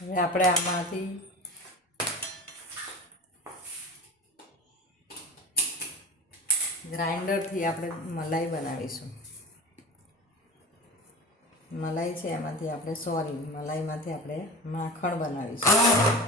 હવે આપણે આમાંથી ગ્રાઇન્ડરથી આપણે મલાઈ બનાવીશું. મલાઈ છે એમાંથી આપણે મલાઈમાંથી આપણે માખણ બનાવીશું.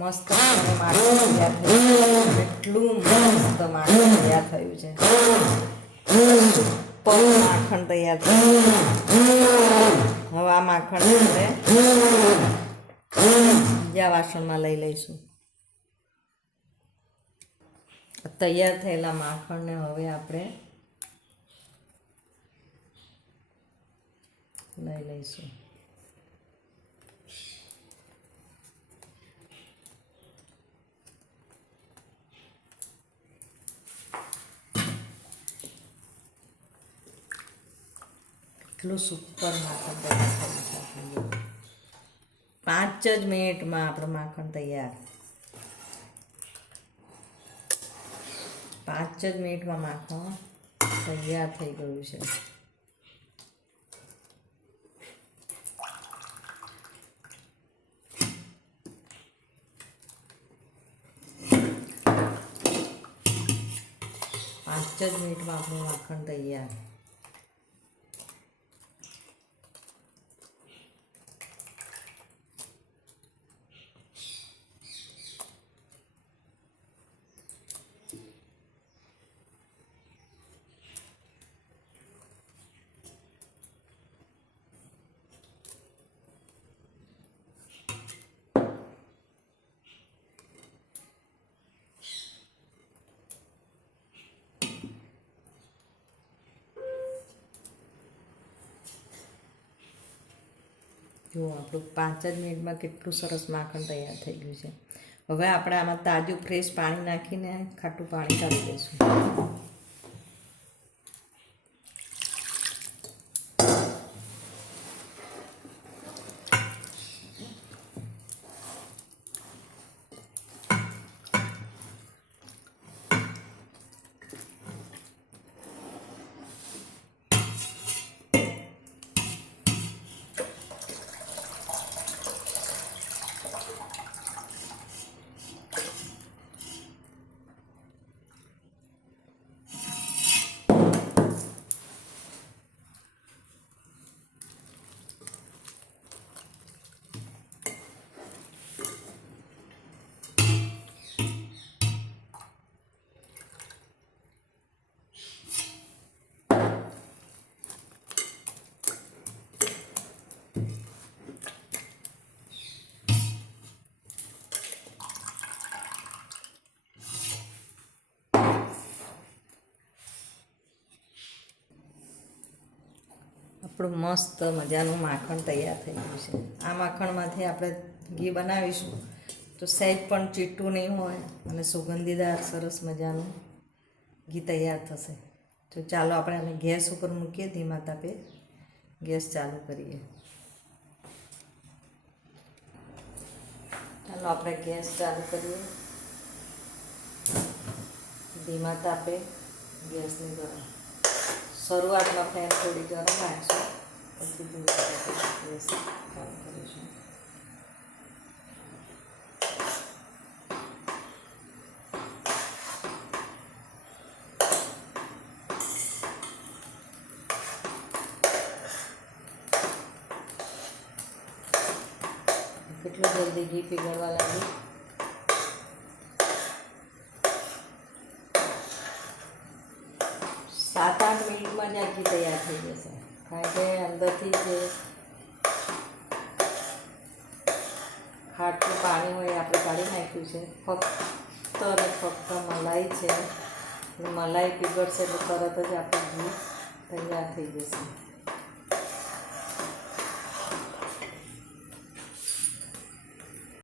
મસ્ત માખણ તૈયાર થયું. એટલું મસ્ત માખણ તૈયાર થયું છે. માખણ તૈયાર થયું. હવે આ માખણ આપણે બીજા વાસણમાં લઈ લઈશું. તૈયાર થયેલા માખણને હવે આપણે લઈ લઈશું. એટલું સુપર માખણ તૈયાર થયું છે. 5 જ મિનિટમાં આપણું માખણ તૈયાર. 5 જ મિનિટમાં માખણ તૈયાર થઈ ગયું છે. પાંચ જ મિનિટમાં આપણું માખણ તૈયાર. જો આપણું 5 જ મિનિટમાં કેટલું સરસ માખણ તૈયાર થઈ ગયું છે. હવે આપણે આમાં તાજું ફ્રેશ પાણી નાખીને ખાટું પાણી કાઢી દઈશું. આપણું મસ્ત મજાનું માખણ તૈયાર થઈ ગયું છે. આ માખણમાંથી આપણે ઘી બનાવીશું તો સહેજ પણ ચીટું નહીં હોય અને સુગંધીદાર સરસ મજાનું ઘી તૈયાર થશે. તો ચાલો આપણે આને ગેસ ઉપર મૂકીએ. ધીમા તાપે ગેસ ચાલુ કરીએ. ચાલો આપણે ગેસ ચાલુ કરીએ. ધીમા તાપે ગેસની ગરમ શરૂઆતમાં ફેન થોડી ગરમ રાખશું, પછી ધીમે ગેસ ચાલુ કરીશું. કેટલું જલ્દી ઘી પીગળવા લાગ્યું. સાત આઠ મિનિટમાં જ આ ઘી તૈયાર થઈ જશે. કારણ કે અંદરથી જે ખાટું પાણી હોય એ આપણે કાઢી નાખ્યું છે. ફક્ત અને ફક્ત મલાઈ છે. મલાઈ પીગળશે એટલે તરત જ આપણું ઘી તૈયાર થઈ જશે.